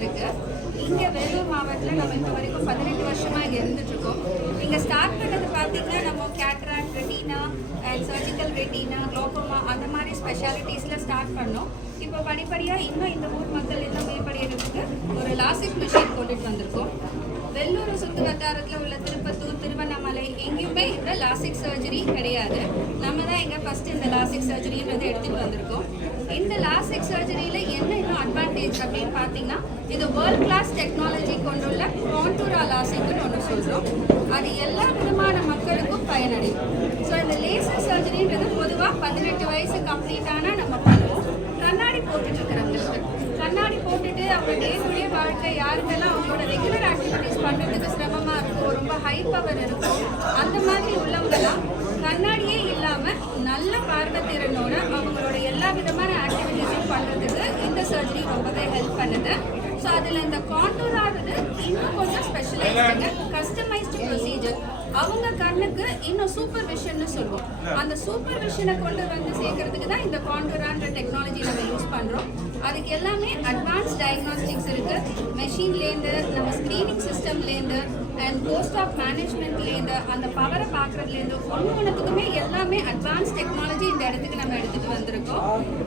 இருக்கு. இங்கே வேலூர் மாவட்டத்தில் நம்ம இப்போ வரைக்கும் 18 வருஷமாக இங்கே இருந்துகிட்ருக்கோம். இங்கே ஸ்டார்ட் பண்ணது பார்த்திங்கன்னா நம்ம cataract, retina and surgical retina, glaucoma அந்த மாதிரி ஸ்பெஷாலிட்டிஸில் ஸ்டார்ட் பண்ணோம். இப்போ படிப்படியாக இன்னும் இந்த ஊர் மக்கள் இன்னும் மேம்படுறதுக்கு ஒரு லாசிக் மிஷின் கொண்டுட்டு வந்திருக்கோம். வெள்ளூர் சுற்று வட்டாரத்தில் உள்ள திருப்பத்தூர், திருவண்ணாமலை எங்கேயுமே இந்த லாசிக் சர்ஜரி கிடையாது. நம்ம தான் இங்கே ஃபஸ்ட்டு இந்த லாசிக் சர்ஜரின்றது எடுத்துகிட்டு வந்திருக்கோம். இந்த லாசிக் சர்ஜரியில் என்ன இன்னும் அட்வான்டேஜ் அப்படின்னு பார்த்தீங்கன்னா, இது வேர்ல்ட் கிளாஸ் டெக்னாலஜி கொண்டுள்ள கான்டூரா லாசிக்னு ஒன்று சொல்கிறோம். அது எல்லா விதமான மக்களுக்கும் பயனடையும். ஸோ இந்த லேசர் சர்ஜரின்றது பொதுவாக 18 வயசு கம்ப்ளீட்டான நம்ம பண்ணுவோம். கண்ணாடி போட்டுட்டு இருக்கிறவங்களுக்கு கண்ணாடி போட்டுட்டு அவங்க டே டு டே வாழ்க்கை யாருக்கெல்லாம் அவங்களோட ரெகுலர் ஆக்டிவிட்டிஸ் பண்ணுறதுக்கு சிரமமாக இருக்கும், ரொம்ப ஹை பவர் இருக்கும், அந்த மாதிரி உள்ளவங்கெல்லாம் கண்ணாடியே இல்லாமல் நல்ல பார்வைத்திறனோட அவங்களோட எல்லா விதமான ஆக்டிவிட்டிஸும் பண்ணுறதுக்கு இந்த சர்ஜரி ரொம்பவே ஹெல்ப் பண்ணுது. ஸோ அதில் இந்த கான்டூரானது இன்னும் கொஞ்சம் ஸ்பெஷலைஸ்டுங்க, கஸ்டமைஸ்டு ப்ரொசீஜர். அவங்க கண்ணுக்கு இன்னும் சூப்பர் விஷன்னு சொல்லுவோம். அந்த சூப்பர் விஷனை கொண்டு வந்து சேர்க்கறதுக்கு தான் இந்த கான்டூரான்ற டெக்னாலஜி நம்ம யூஸ் பண்ணுறோம். அதுக்கு எல்லாமே அட்வான்ஸ் டயக்னாஸ்டிக்ஸ் இருக்குது. மெஷின்லேருந்து, நம்ம ஸ்க்ரீனிங் சிஸ்டம்லேருந்து அண்ட் போஸ்ட் ஆஃப் மேனேஜ்மெண்ட்லேருந்து, அந்த பவரை பார்க்குறதுலேருந்து ஒன்றுத்துக்குமே எல்லாமே அட்வான்ஸ் டெக்னாலஜி இந்த இடத்துக்கு நம்ம எடுத்துகிட்டு வந்திருக்கோம்.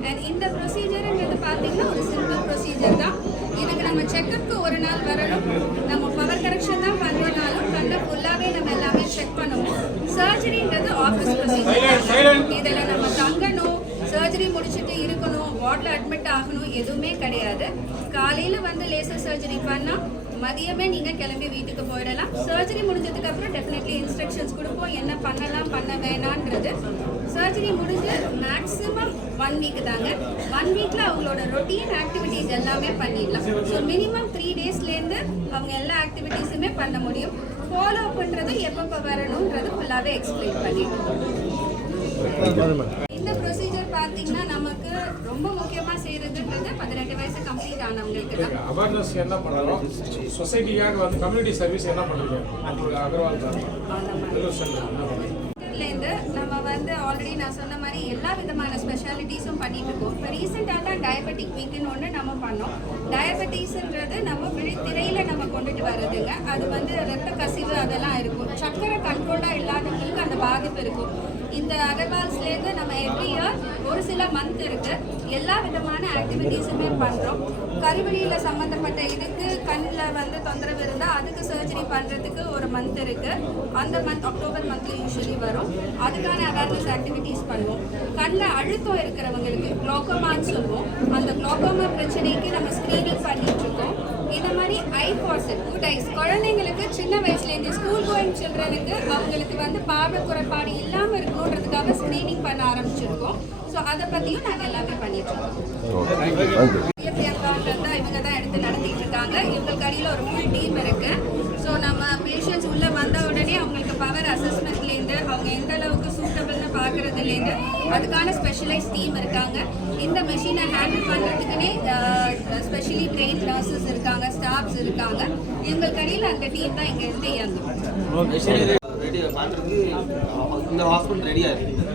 அண்ட் இந்த ப்ரொசீஜருங்கிறது பார்த்திங்கன்னா ஒரு சிம்பிள் ப்ரொசீஜர் தான். இதுக்கு நம்ம செக்கப்புக்கு ஒரு நாள் வரணும். நம்ம பவர் கரெக்ஷன் தான் பண்ணுறனாலும் கண்ணை ஃபுல்லாகவே நம்ம எல்லாமே செக் பண்ணுவோம். சர்ஜரின்றது ஆஃபீஸ் ப்ரொசீஜர். இதில் நம்ம தங்கணும், சர்ஜரி முடிச்சுட்டு இருக்கணும், வார்டில் அட்மிட் ஆகணும் எதுவுமே கிடையாது. காலையில் வந்து லேசர் சர்ஜரி பண்ணால் மதியமே நீங்கள் கிளம்பி வீட்டுக்கு போயிடலாம். சர்ஜரி முடிஞ்சதுக்கு அப்புறம் டெஃபினெட்லி இன்ஸ்ட்ரக்ஷன்ஸ் கொடுப்போம், என்ன பண்ணலாம் பண்ண வேணான்றது. சர்ஜரி முடிஞ்சு மேக்ஸிமம் 1 வீக் தாங்க. 1 வீக்கில் அவங்களோட ரொட்டீன் ஆக்டிவிட்டீஸ் எல்லாமே பண்ணிடலாம். ஸோ மினிமம் 3 டேஸ்லேருந்து அவங்க எல்லா ஆக்டிவிட்டீஸுமே பண்ண முடியும். ஃபாலோ பண்ணுறது எப்பப்போ வரணுன்றது ஃபுல்லாகவே எக்ஸ்பிளைன் பண்ணிடுவோம். இந்த ப்ரொசீஜர் பார்த்தீங்கன்னா நமக்கு ரொம்ப முக்கியமாக செய்யறதுன்றது 18 வயசு கம்ப்ளீட் ஆனவங்களுக்கு தான். அவேர்னஸ் என்ன பண்ணுறோம், சொசைட்டிக்காக வந்து கம்யூனிட்டி சர்வீஸ் என்ன பண்ணுறோம், அகர்வால் இருந்து நம்ம வந்து ஆல்ரெடி நான் சொன்ன மாதிரி எல்லா விதமான ஸ்பெஷாலிட்டிஸும் பண்ணிட்டு இருக்கோம். இப்போ ரீசெண்டாக தான் டயபெட்டிக் வீக்குன்னு ஒன்று நம்ம பண்ணோம். டயபெட்டிஸ்ன்றது நம்ம விழித்திரையில் நம்ம கொண்டுட்டு வர்றதுங்க. அது வந்து ரத்த கசிவு அதெல்லாம் இருக்கும். சக்கரை கண்ட்ரோல்டாக இல்லாதவங்களுக்கு அந்த பாதிப்பு இருக்கும். இந்த அகர்வால்ஸ்லேருந்து நம்ம எவ்ரி இயர் ஒரு சில மந்த் இருக்குது, எல்லா விதமான ஆக்டிவிட்டீஸுமே பண்ணுறோம். கருவழியில் சம்மந்தப்பட்ட இதுக்கு கண்ணில் வந்து தொந்தரவு இருந்தால் அதுக்கு சர்ஜரி பண்ணுறதுக்கு ஒரு மந்த் இருக்குது. அந்த மந்த் அக்டோபர் மந்த்தில் யூஸ்வலி வரும். அதுக்கான அவேர்னஸ் ஆக்டிவிட்டீஸ் பண்ணுவோம். கண்ணில் அழுத்தம் இருக்கிறவங்களுக்கு குளோகோமான்னு சொல்லுவோம். அந்த குளோகோமா பிரச்சனைக்கு நம்ம ஸ்க்ரீனிங் பண்ணிகிட்ருக்கோம். இந்த மாதிரி ஐ ஃபாசட், குட் ஐஸ், குழந்தைங்களுக்கு சின்ன வயசுலேருந்து ஸ்கூல் கோயிங் சில்ட்ரனுக்கு அவங்களுக்கு வந்து பார்வை குறைபாடு இல்லாமல் இருக்கணுன்றதுக்காக ஸ்க்ரீனிங் பண்ண ஆரம்பிச்சிருக்கோம். ஸோ அதை பற்றியும் நாங்கள் எல்லாமே பண்ணிட்டுருக்கோம். இவங்க தான் எடுத்து நடத்திட்டு இருக்காங்க. இவங்களுக்கு அடியில் ஒரு ஃபுல் டீம் இருக்கு. ஸோ நம்ம பேஷண்ட்ஸ் உள்ளே வந்த உடனே அவங்களுக்கு பவர் அசஸ்மெண்ட்லேருந்து அவங்க எந்த அளவுக்கு சூட்டபிள்னு பார்க்குறதுலேருந்து அதுக்கான ஸ்பெஷலைஸ் டீம் இருக்காங்க. இந்த மெஷினை ஹேண்டில் பண்ணுறதுக்குன்னே ஸ்பெஷலி ட்ரெயின் நர்சஸ் இருக்காங்க, ஸ்டாஃப்ஸ் இருக்காங்க. இவங்களுக்கு அடியில் அந்த டீம் தான் இங்கே இருந்து இயங்கும். ரெடி பண்ணுறதுக்கு இந்த ஹாஸ்பிட்டல் ரெடியாக இருக்குது.